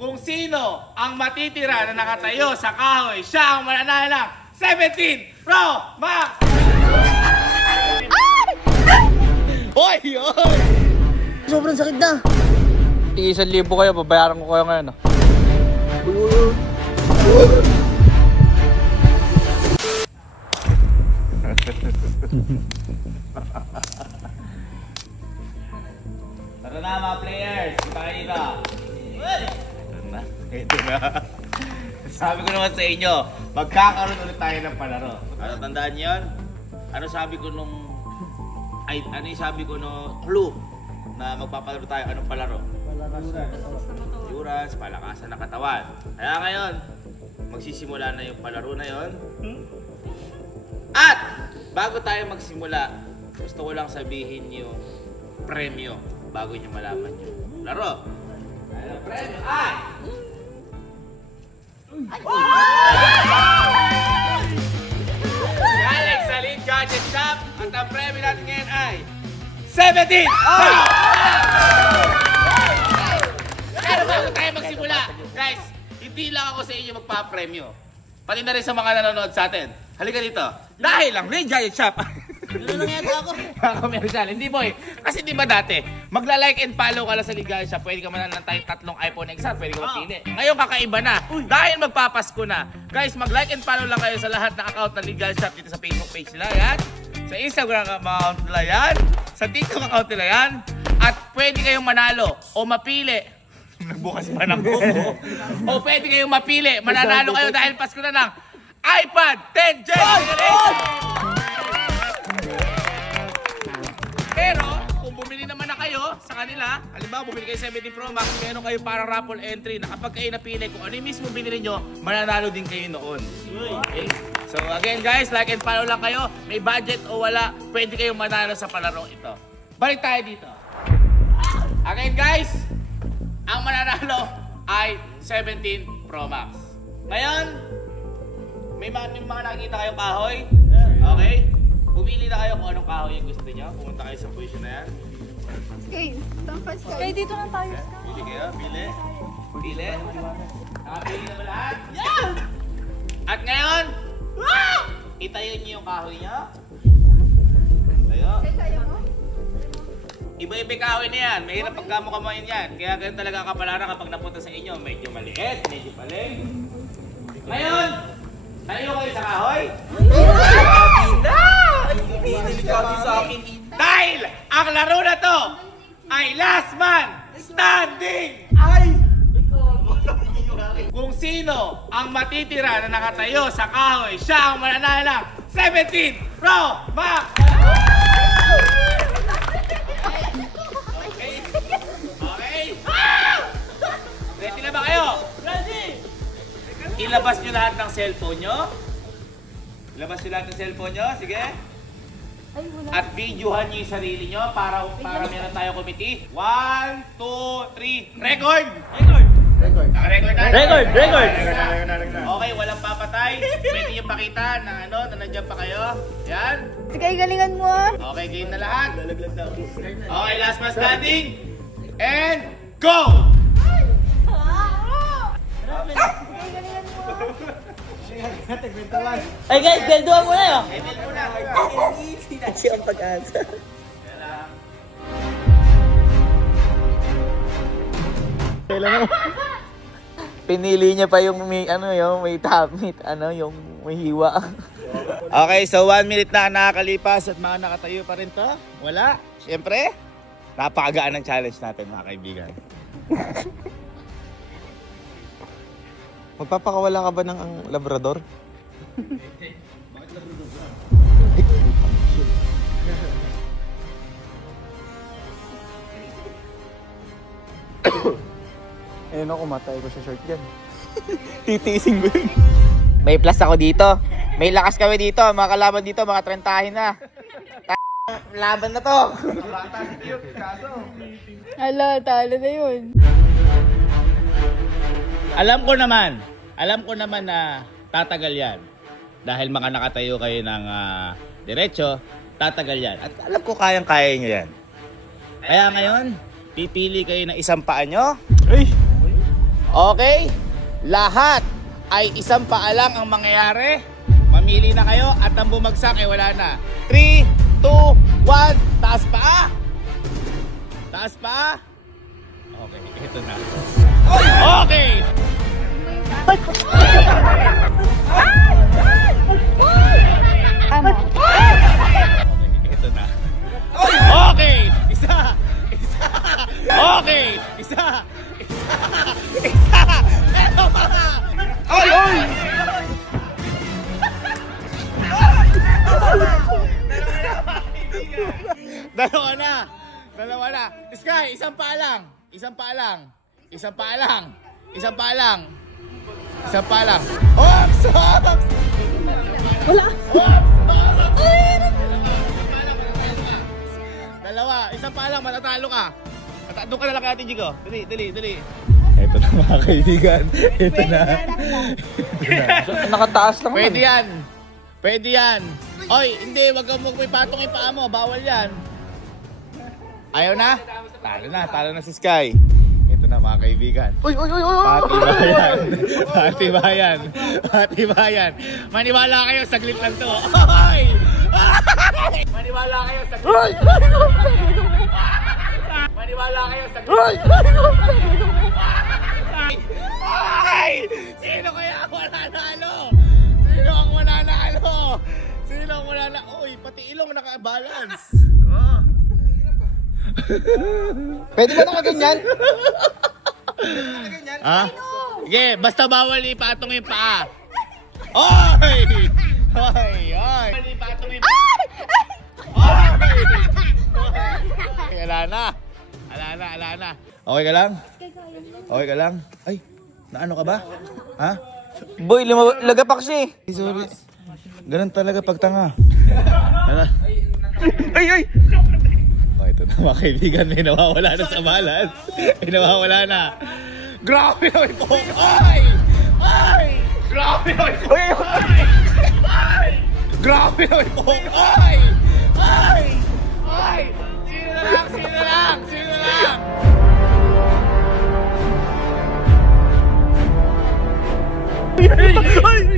Kung sino ang matitira na nakatayo sa kahoy, siya ang mananalo ng 17 Pro Max! Hoy! Hoy! Sobrang sakit na. 1,000 kayo, babayaran ko kayo ngayon. Tara na mga players, kita kayo dito. Ito na. Sabi ko naman sa inyo, magkakaroon ulit tayo ng palaro. Ano, tandaan niyo yun? Ano sabi ko nung... Ay, ano yung sabi ko nung clue na magpapalaro tayo? Anong palaro? Endurance, palakasan ng katawan. Kaya ngayon, magsisimula na yung palaro na yon. At bago tayo magsimula, gusto ko lang sabihin yung premyo bago nyo malaman yung laro. Ang premyo ay... Galing sa Elite Gadget Shop at ang premyo natin ngayon ay 17! Pero bago tayo magsimula, guys, hindi lang ako sa inyo magpa-premyo. Pati na rin sa mga nanonood sa atin. Halika dito. Dahil ang Elite Gadget Shop. Ano nangyari ako? Commercial. Hindi boy. Kasi di ba dati, magla-like and follow ka lang sa Elite Gadget Shop. Pwede ka mananang tayo 3 iPhone XR. Pwede ka mapili. Ngayon kakaiba na. Dahil magpapasko na. Guys, mag-like and follow lang kayo sa lahat ng account ng Elite Gadget Shop dito sa Facebook page nila. Yan. Sa Instagram account nila yan. Sa TikTok account nila yan. At pwede kayong manalo o mapili. Nagbukas pa ng buko. O pwede kayong mapili. Mananalo kayo dahil Pasko na ng iPad 10 Gen. Pero, kung bumili naman na kayo sa kanila, halimbawa bumili kayo 17 Pro Max, meron kayo parang raffle entry na kapag kayo napili kung ano yung mismo binili nyo, mananalo din kayo noon. Okay? So again guys, like and follow lang kayo. May budget o wala, pwede kayong manalo sa palaro ito. Balik tayo dito. Again guys, ang mananalo ay 17 Pro Max. Ngayon, may mga nakikita kayong kahoy. Okay? Pumili na kayo kung anong kahoy yung gusto niyo. Pumunta kayo sa position na yan. Kaya dito na tayo. Pili kayo, pili. Pili. Nakapili na ba lahat? Yeah! At ngayon, itayo niyo yung kahoy niyo. Tayo. Iba-iba kahoy na yan. Mahirap pagkamukamuhin yan. Kaya ganun talaga ang kapalaran kapag napunta sa inyo. Medyo maliit, medyo paling. Ngayon, tayo kayo sa kahoy. Dahil ang laro na to ay last man standing! Kung sino ang matitira na nakatayo sa kahoy, siya ang mananalo ng 17 Pro Max! Okay? Ready na ba kayo? Ready! Ilabas nyo lahat ng cellphone nyo. Ilabas nyo lahat ng cellphone nyo. Sige. At videohan nyo yung sarili nyo para meron tayo committee. 1, 2, 3. Record! Record! Record na? Record! Record! Okay, walang papatay. Pwede nyo pakita na nandiyan pa kayo. Yan. Sige, galingan mo ah. Okay, game na lahat. Okay, last man standing. And go! Ay guys, ganduhan mo na yun. Emil muna. Kasi ang pag-asa. Pinili niya pa yung may tamit, yung may hiwa. Okay, so 1 minute na nakakalipas at mga nakatayo pa rin to. Wala. Siyempre, napakagaan ng challenge natin mga kaibigan. Magpapakawala ka ba ng ang labrador? Bakit labrador ba? Eh no, kumatay ko sa short yan. Titiising mo yun. May plus ako dito. May lakas kami dito. Mga kalaban dito, mga 30 na. Laban na to. Hala, talo na yun. Alam ko naman na tatagal yan. Dahil mga nakatayo kayo ng diretso, tatagal yan. At alam ko kayang-kaya nyo yan. Kaya ngayon, pipili kayo ng isang paa nyo. Ay! Okay? Lahat ay isang paa lang ang mangyayari. Mamili na kayo at ang bumagsak ay wala na. 3, 2, 1, taas paa! Taas paa! Okay, ito na. Okay! Tama. Okay, ito na. Okay! Isa! Isa! Okay! Isa! Isa! Isa! Ito pa! Ay! Ay! Dalawa na! Dalawa na! Sky, isang paa lang! Isang paa lang! Isang paa lang! Isang paa lang! Isang paa lang! Ops! Ops! Wala. Dalawa! Isang paa lang, matatalo ka! Doon ka na lang kay Ate Jigo. Dali, dali, dali. Ito na mga kaibigan. Ito na. Nakataas lang Pwede yan. Pwede yan. Oy, hindi. Wag kang magpipatong yung paa mo. Bawal yan. Ayaw na? Talo na. Talo na si Sky. Ito na mga kaibigan. Uy, uy, uy, uy! Patibayan. Patibayan. Patibayan. Maniwala kayo. Saglit lang to. Oy! Maniwala kayo. Saglit lang to. Maniwala kayo sa Ay! Sino kaya ang mananalo? Sino ang mananalo? Sino ang mananalo? Uy, pati ilong naka-balance. Oh. Pwede ba nakaganyan? Ha? Sige, basta bawal ipatong yung paa. Oy! Oy! Oy! Bawal ipatong yung paa. Oy! Ala na. Ala na, ala na. Okay ka lang? Okay ka lang? Ay, naano ka ba? Ha? Boy, lagapak siya eh. Sorry. Ganun talaga pag tanga. Ala. Ay, ay! Oh, ito na mga kaibigan. May nawawala na sa balance. May nawawala na. Grabe na may poke. Ay! Ay! Grabe na may poke. Ay! Ay! Grabe na may poke. Ay! Ay! Ay! Sino na lang? Sino na lang? Sino na lang?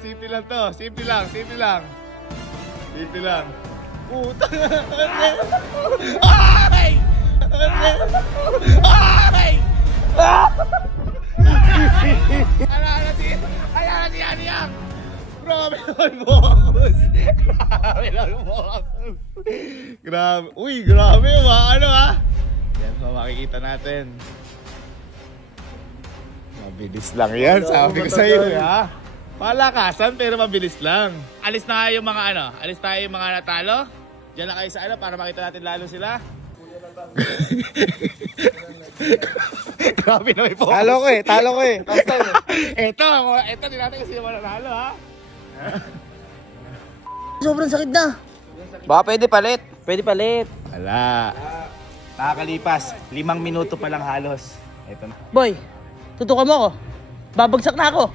Simple lang to. Simple lang. Simple lang. Simple lang. Puta. Ay! Ay! Ayan na si Aniyang. Grabe naman focus. Grabe naman focus. Grabe. Uy, grabe. Ano ha? Yan pa makikita natin. Mabilis lang yan. Sabi ko sa'yo ha. Palakasan pero mabilis lang. Alis na yung mga ano. Alis tayo yung mga natalo. Diyan na kayo sa ano para makita natin lalo sila. Grabe na may focus. Talo ko eh, talo ko eh. Ito, din natin kasi yung mananalo ha. Sobrang sakit na. Baka pwede palit. Pwede palit. Wala. Nakakalipas. 5 minuto pa lang halos. Ito na. Boy, tutukan mo ako. Babagsak na ako.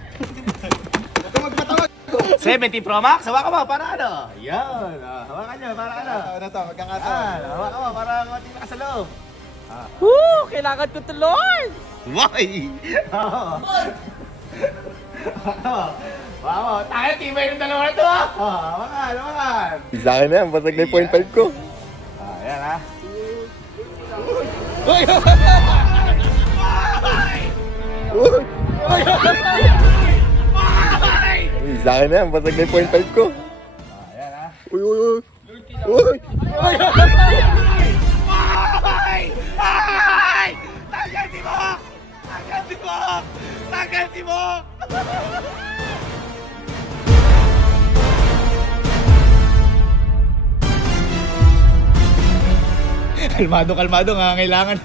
70 Pro Max, hawakan mo para ano? Yan. Hawakan nyo para ano? Ano to, magkakataon. Hawakan mo para matila ka sa loob. Woo! Kailangan ko to, Lord! Why? Wow, tayo tibay ng dalawa na to ha? Hawakan. Sa akin na yan, basag na yung 0.5 ko. Ayan ha. Uy! Sa akin na yan, basag na yung 0.5 ko. Ayan ha. Uy, uy, uy. Uy! Ay! Tagal si mo! Tagal si mo! Tagal si mo! Kalmado nga kailangan.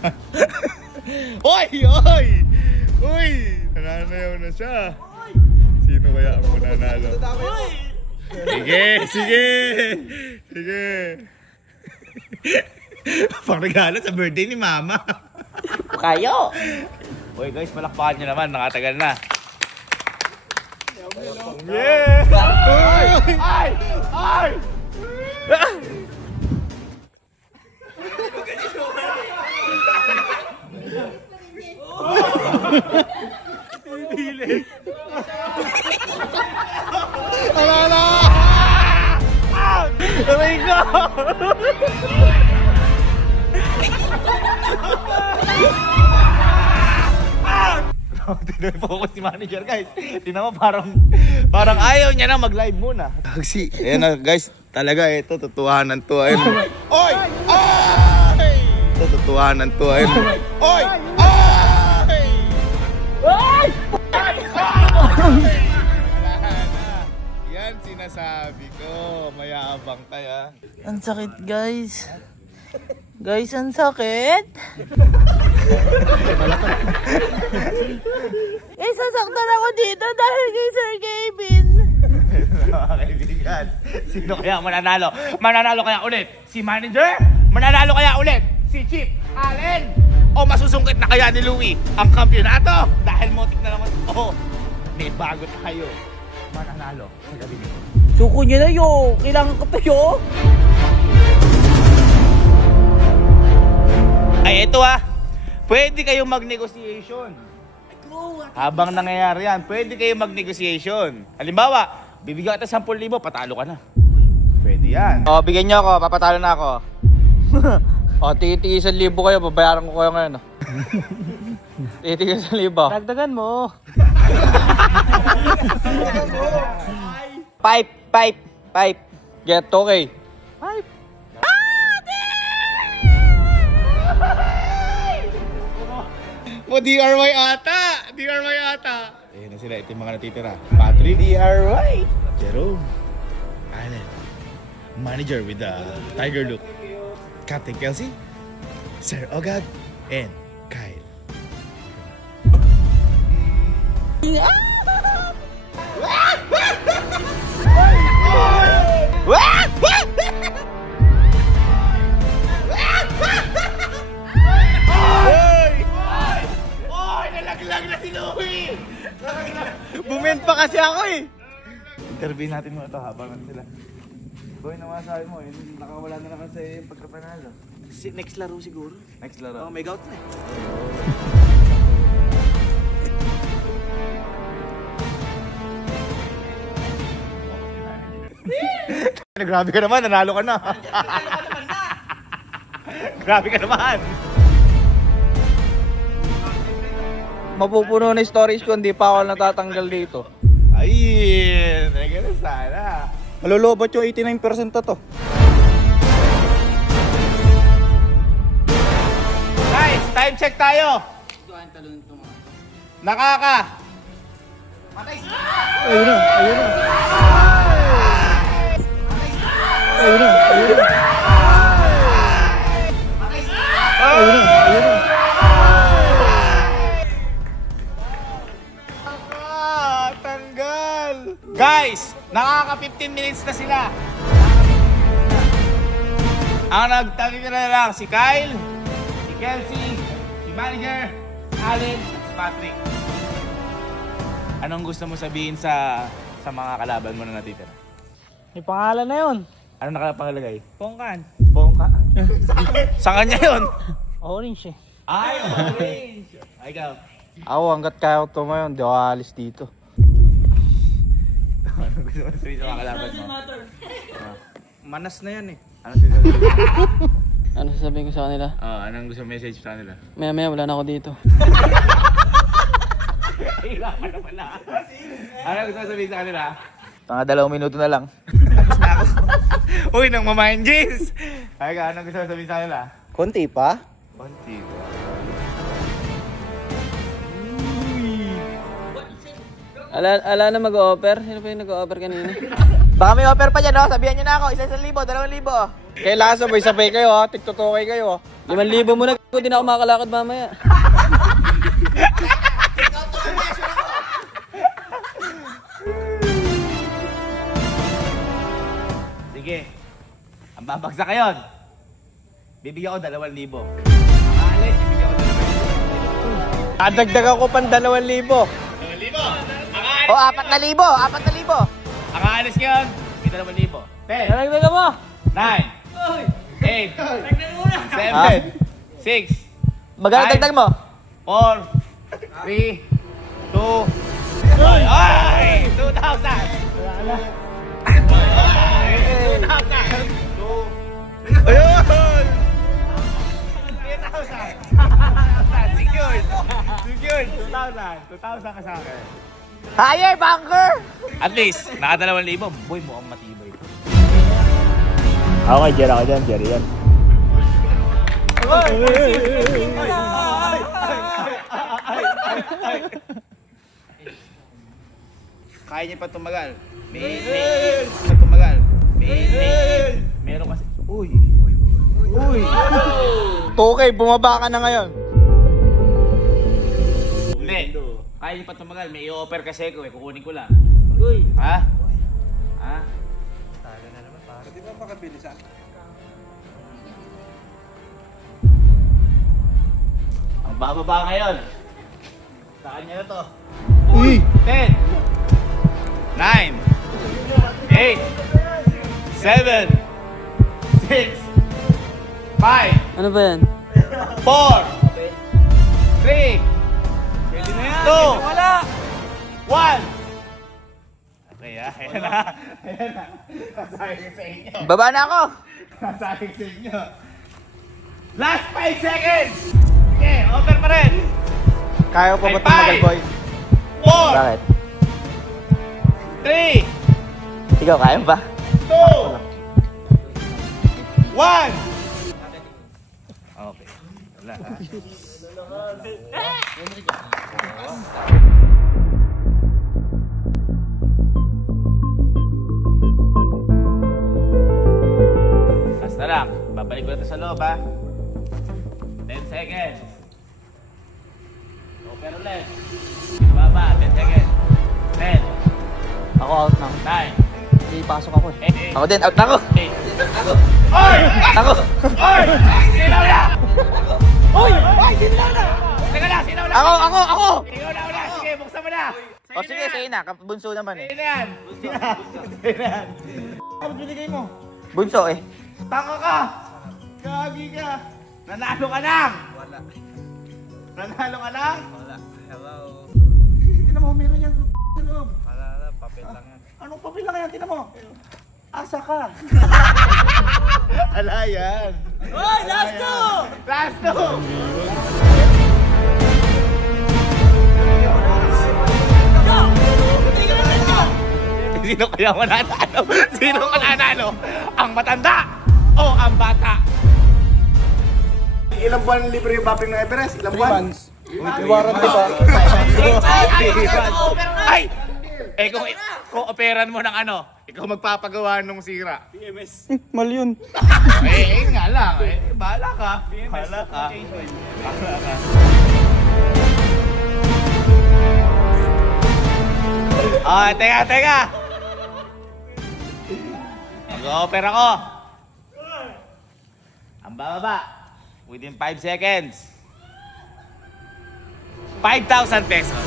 Oy! Oy! Uy! Nananayaw na siya. Sino kaya ang mananalo? Sige, sige. Sige. Pang-regalo sa birthday ni Mama. Kayo! Uy guys, palakpakan nyo naman. Nakatagal na. Yeah! Ay! Ay! Alala! Aray ko! Focus si manager guys. Tingnan mo parang ayaw niya na mag-live muna. Taxi. Ayan na guys, talaga ito totohanan to. Oy! Ay! Ito totohanan to. Oy! Ay! Ay! Yan sinasabi ko. Mayabang kaya. Ang sakit, guys. Guys, ang sakit. Sasaktan ako dito dahil kay Sir Kevin. Mga kaibigan, sino kaya mananalo? Mananalo kaya ulit si manager? Mananalo kaya ulit si Chief Allen? O masusungkit na kaya ni Louie ang kampyonato? Dahil motik na naman ito, may bago tayo. Mananalo sa gabi nito. Suko niya na yo. Kailangan ko to yo. Ay, ito pwede kayong mag-negotiation. Habang nangyayari yan, pwede kayong mag-negotiation. Halimbawa, bibigyan kita 10,000, patalo ka na. Pwede yan. O, bigyan niyo ako, papatalo na ako. O, titiis 1,000 kayo, babayaran ko kayo ngayon. Titiis 1,000. Dagdagan mo. Pipe. Get okay. Pipe. O, DRY ata! Ayun na sila, ito yung mga natitira. Patrick, DRY, Jerome, Allen, manager with the tiger look, Captain Kelsey, Sir Ogad, and Kyle. Nalaglag na si Louie! Bumend pa kasi ako eh. Interview natin muna ito habang sila. Boy, namasabi mo, nakawala na lang kasi yung pagkapanalo. Next laro siguro. Next laro. Oh, may gout na eh. Grabe ka naman, nanalo ka na. Grabe ka naman. Mapupuno na stories ko, hindi pa ako natatanggal dito. Ay, nagana sana. Malulobot yung 89% to. Guys, time check tayo. Nakaka. Patay sila. Ayun na. Tanggal. Guys, nakaka 15 minutes na sila. Ang nagtanggal na lang si Kyle, si Kelsey, si manager, Allen, at si Patrick. Anong gusto mo sabihin sa mga kalaban mo na natitira? May pangalan na yun. Ano nakapangalagay? Pongkan. Bongka. Sa kanya yun? Orange eh. Ay, orange. Ay, ikaw. Ako, hanggat kaya ko tumayon, di ako alis dito. Ano gusto mo sabihin sa mga kalaban mo? Manas na yan eh. Ano sabihin? Ano sasabihin ko sa kanila? Anong gusto message sa kanila? Maya wala na ako dito. Hirapan na pala. Ano gusto sabihin sa kanila? Mga 2 minuto na lang. Uy, nang mamahin James! Ay ka, anong gusto sabihin sa kanila? Konti pa? Konti. Ala na mag-o-offer? Sino pa yung nag-o-offer kanina? Baka may offer pa dyan, no? Sabihan nyo na ako. 1,000, 2,000. Kailangan sabay-sabay kayo, ha? TikTok kayo, 5,000 muna. Hindi na ako makakalakad mamaya. Sige. Ang babagsak ngayon. Bibigyan ko 2,000. Aalis, bibigyan ko 2,000. Adagdagan ko pang 2,000. 2,000. O, 4,000. 4,000. Ang aalis ngayon, may 2,000. 10, Nalagdagan mo! 9, 8, 7, 6, Magkano dagdag mo? 4, 3, 2, ay! 2,000! Ay! 2,000! Ayun! 3,000! Secured! Secured! 2,000! 2,000 ka sa akin. Higher, banker! At least, naka 2,000. Boy, mukhang matibay. Ako kay Jerry ako dyan, Jerry yan. Kaya niya pa tumagal. Pa tumagal. Meron kasi. Uy. Okay, bumaba ka na ngayon. Hindi. Kaya niya pa tumagal. May i-offer kasi ko eh. Kukunin ko lang. Uy! Ha? Ha? Di ba makabilisan? Ang bababa ngayon. Sa kanya na to. Uy! 10, 9, 8, 7, 6, 5, Ano ba yan? 4, 3, 2, 1. Okay, ayan na. Ayan na. Nasayang sa inyo. Baba na ako! Nasayang sa inyo. Last 5 seconds! Okay, offer pa rin. Kaya ko pa ba Ay, tumagal, bye! boy? 4, Bakit? 3, Ikaw, kaya mo ba? 2, 1. Okay. Wala ha. Basta lang. Babalik ko na ito sa loob ha. 10 seconds. Open ulit. Baba. 10 seconds. 10, Ako out na. 9, May pasok ako eh. 8, Ako din, out na ako! 8. Oy! Ako! Oy! Sinaw na! Oy! Oy! Sinaw na! Teka na! Sinaw na! Ako! Ikaw na una! Sige, buksan mo na! O sige, sige na. Bunso naman eh. Sa'yo na yan! Sa'yo na yan! Ano binigay mo? Bunso eh. Taka ka! Gagi ka! Nanalo ka lang! Wala. Nanalo ka lang? Wala. Hello. Tingnan mo, meron yan sa loob. Wala na, papel lang yan. Anong papel lang yan? Tingnan mo. Asa ka? Ala yan. Oy! Last two! Last two! Sino kaya mananalo? Sino mananalo? Ang matanda o ang bata? Ilang buwan libre yung mapping ng Everest? Ilang buwan? 3 months. Warranty pa. Ay! Eh kung operan mo ng ano, ikaw magpapagawa nung sira. PMS. Mali yun. Eh nga lang. Bahala ka. Bahala ka. Bahala ka. Ah, teka. Mag-o-offer ako. Ang bababa. Within 5 seconds. 5,000 pesos.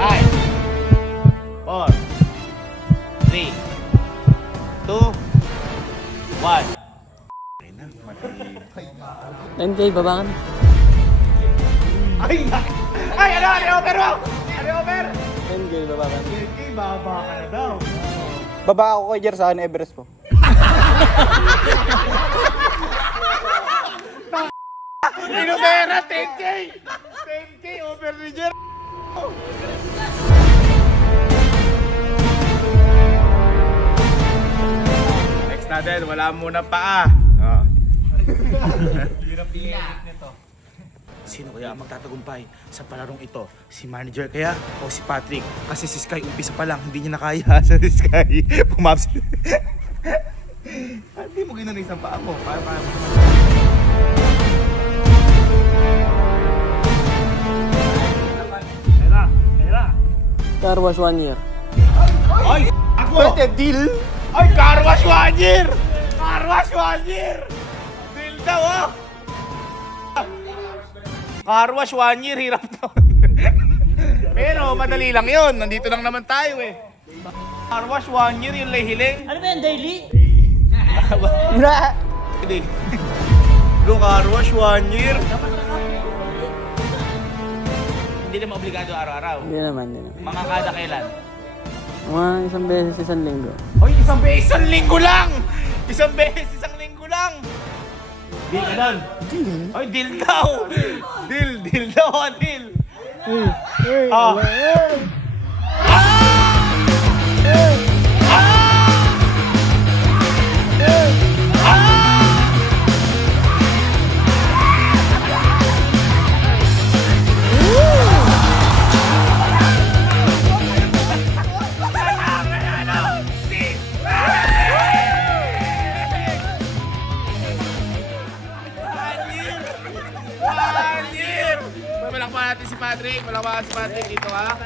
Five, 4, 3, 2, 1. 10K, baba ka na. Ay, ano offer mo? Ano offer? 10K, baba ka. Baba ka na daw. Baba ako kay Jer sa Everest po. Pinupera, 10K! 10K, offer ni Jer. Next natin, wala muna paa. Oh. Sino kaya ang magtatagumpay sa palarong ito? Si manager kaya o si Patrick? Kasi si Sky umpisa pa lang, hindi niya nakaya sa Sky. Pumaps. Hindi mo ginawa isang paa mo. Para mo naman. Car wash 1 year. Ay! Ako! Pwede, deal. Ay! Car wash 1 year! Car wash 1 year! Deal daw ah! Car wash 1 year, hirap to. Pero madali lang yun. Nandito lang naman tayo eh. Car wash 1 year yung lahiling. Ano ba yan, daily? Hindi. Go car wash 1 year. Hindi naman obligado araw-araw. Hindi naman. Mga kada kailan? Mga isang beses, isang linggo. Hoy, isang linggo lang! Isang beses, isang linggo lang! Deal ka doon? Deal? Hoy, deal daw! Deal daw, deal! Ah! Palakpakan natin si Patrick. Palakpakan si Patrick dito ha.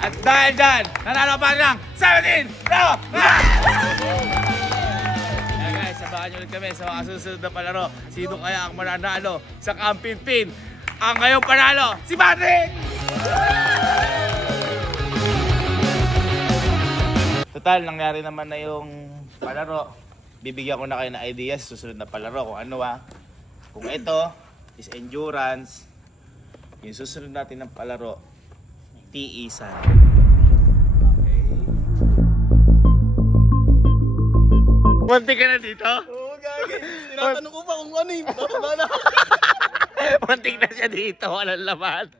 At dahil dyan, nanalo pa ng 17 Pro Max! Kaya guys, sabahan nyo ulit kami sa mga susunod na palaro. Sino kaya ang mananalo sa Camping Pin? Ang ngayong panalo, si Patrick! Total, nangyari naman na yung palaro. Bibigyan ko na kayo ng ideas sa susunod na palaro kung ano ha. Kung ito is endurance, yung susunod natin ng palaro, tiisan. Okay. Muntik ka na dito? Oo, gagi. Tinatanong ko pa kung ano yung bababa na. Muntik na siya dito, walang laman.